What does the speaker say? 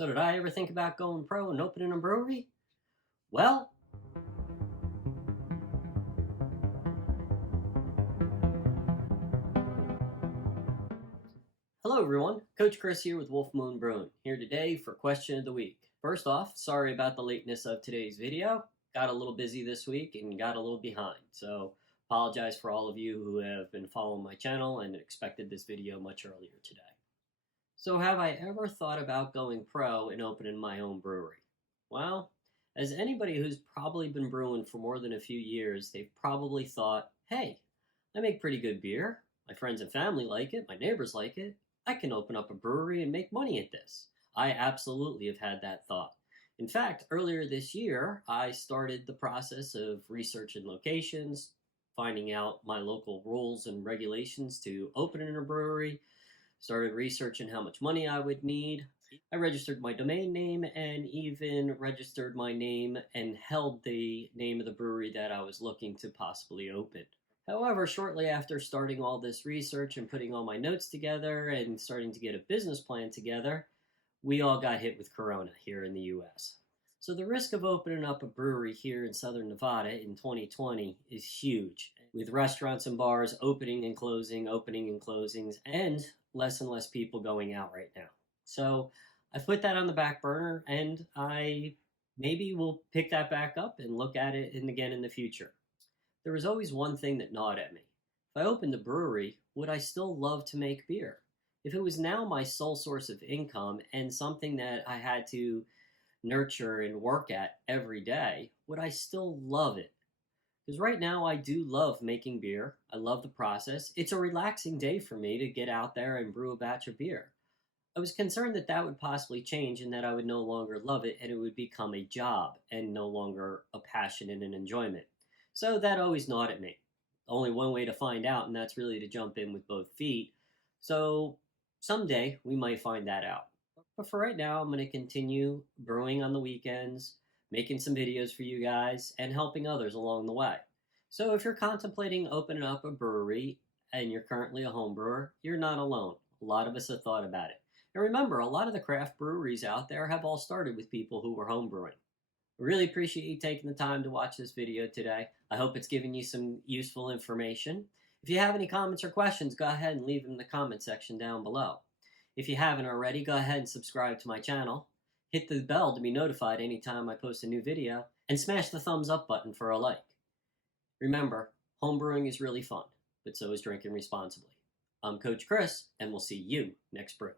So did I ever think about going pro and opening a brewery? Well, hello everyone. Coach Chris here with WolfMoon Brewing, here today for question of the week. First off, sorry about the lateness of today's video. Got a little busy this week and got a little behind. So apologize for all of you who have been following my channel and expected this video much earlier today. So have I ever thought about going pro and opening my own brewery? Well, as anybody who's probably been brewing for more than a few years, they've probably thought, hey, I make pretty good beer. My friends and family like it. My neighbors like it. I can open up a brewery and make money at this. I absolutely have had that thought. In fact, earlier this year, I started the process of researching locations, finding out my local rules and regulations to open in a brewery, started researching how much money I would need. I registered my domain name and even registered my name and held the name of the brewery that I was looking to possibly open. However, shortly after starting all this research and putting all my notes together and starting to get a business plan together, we all got hit with Corona here in the US. So the risk of opening up a brewery here in Southern Nevada in 2020 is huge, with restaurants and bars opening and closings, and less people going out right now. So I put that on the back burner, and I maybe will pick that back up and look at it again in the future. There was always one thing that gnawed at me. If I opened a brewery, would I still love to make beer? If it was now my sole source of income and something that I had to nurture and work at every day, would I still love it? Because right now I do love making beer. I love the process. It's a relaxing day for me to get out there and brew a batch of beer. I was concerned that that would possibly change and that I would no longer love it and it would become a job and no longer a passion and an enjoyment. So that always gnawed at me. Only one way to find out, and that's really to jump in with both feet. So someday we might find that out. But for right now, I'm going to continue brewing on the weekends, making some videos for you guys, and helping others along the way. So if you're contemplating opening up a brewery and you're currently a home brewer, you're not alone. A lot of us have thought about it. And remember, a lot of the craft breweries out there have all started with people who were home brewing. I really appreciate you taking the time to watch this video today. I hope it's given you some useful information. If you have any comments or questions, go ahead and leave them in the comment section down below. If you haven't already, go ahead and subscribe to my channel. Hit the bell to be notified anytime I post a new video, and smash the thumbs up button for a like. Remember, home brewing is really fun, but so is drinking responsibly. I'm Coach Chris, and we'll see you next brew.